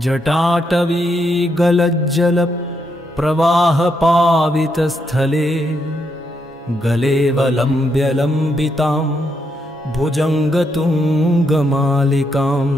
जटाटवी गलज्जल प्रवाहपावितस्थले गलेवलम्ब्य लम्बितां भुजङ्गतुङ्गमालिकाम्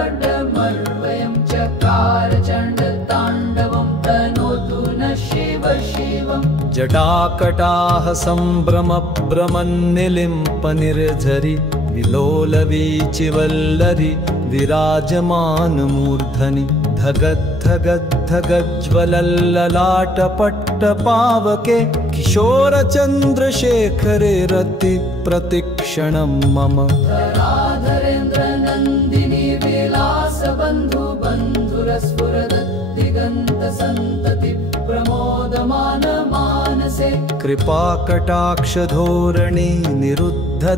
डमर्डमण्डमन्निनादवड्डमर्वयं चकार चण्डताण्डवं तनोतु न शिव शिवम् जटाकटाह सम्भ्रमभ्रमन्निलिम्पनिर्झरि विलोलवीचिवल्लरि विराजमानमूर्धनि धगद्धगद्धगज्ज्वलल्ललाटपट्टपावके किशोरचन्द्रशेखरे रति प्रतिक्षणं मम धराधरेन्द्रनन्दिनी विलासबन्धु बन्धुरस्फुरदद्दिगन्तसन्तति प्रमोदमान मानसे कृपाकटाक्षधोरणी निरुद्धदुर्धरापदि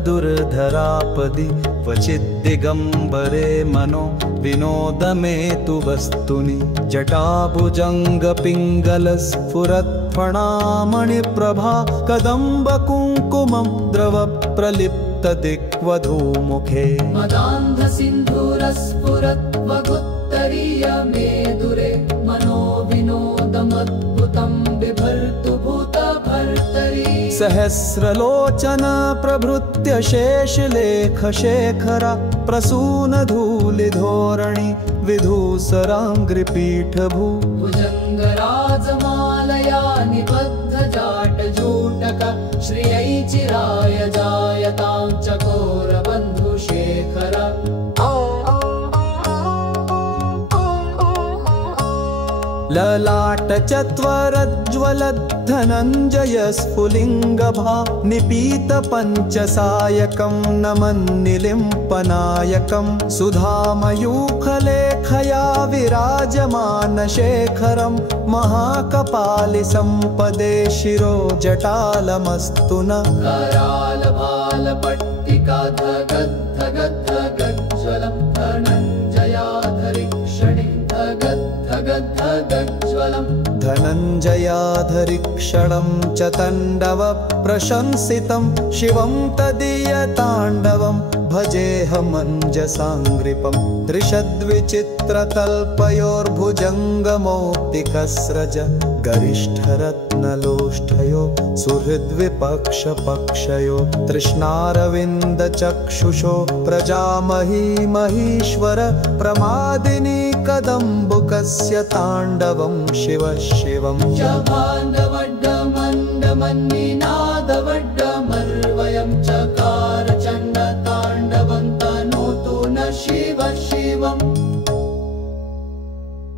क्वचिद्दिगम्बरे मनो विनोदमे तु वस्तुनि जटाभुजङ्गपिङ्गलस्फुरत्फणामणिप्रभा कदम्बकुङ्कुमं द्रवप्रलिप्तदिक्वधूमुखे मदान्धसिन्धुरस्फुरत्वगुत्तरीयमेदुरे मनो विनोदमद्भुतं बिभर्तु भूतभर्तरि सहस्रलोचन प्रभृत्य शेषलेखशेखरा प्रसूनधूलिधोरणि विधूसराङ्घ्रिपीठभू भुजङ्गराजमालया निबद्धजाटजूटक श्रियै चिराय जायतां चकोरबन्धुशेखर ललाटचत्वरज्ज्वलद्धनञ्जयस्फुलिङ्गभा निपीतपञ्चसायकं नमन्निलिम्पनायकं सुधामयूखलेखया विराजमानशेखरं महाकपालिसम्पदे शिरो जटालमस्तु न करालभालपट्टिका धगद्धगद्धगज्ज्वलं धनञ्जयाधरिक्षणि धगद्धगद्धगज्ज्वलम् धनञ्जयाधरिक्षणं च ताण्डवप्रशंसितं शिवं तदीयताण्डवं भजेऽहमञ्जसाङ्घ्रिपं त्रिषद्विचित्रतल्पयोर्भुजङ्गमौक्तिकस्रज गरिष्ठरत्नलोष्ठयो सुहृद्विपक्षपक्षयो तृष्णारविन्दचक्षुषो प्रजामही महीश्वर प्रमादिनी कदम्बुकस्य ताण्डवं शिव शिवम् जभाण्डवड्डमण्डमन्निना